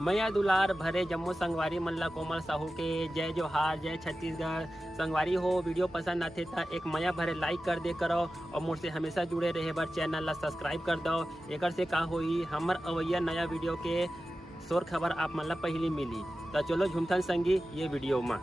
मैया दुलार भरे जम्मू संगवारी मल्ला कोमल साहू के जय जोहार, जय छत्तीसगढ़। संगवारी हो वीडियो पसंद आते तो एक मैया भरे लाइक कर दे करो और मुझसे हमेशा जुड़े रहे बर चैनल ला सब्सक्राइब कर दो। एक से का होई हमर अवैया नया वीडियो के शोर खबर आप मन ला पहली मिली। तो चलो झुमथन संगी ये वीडियो में।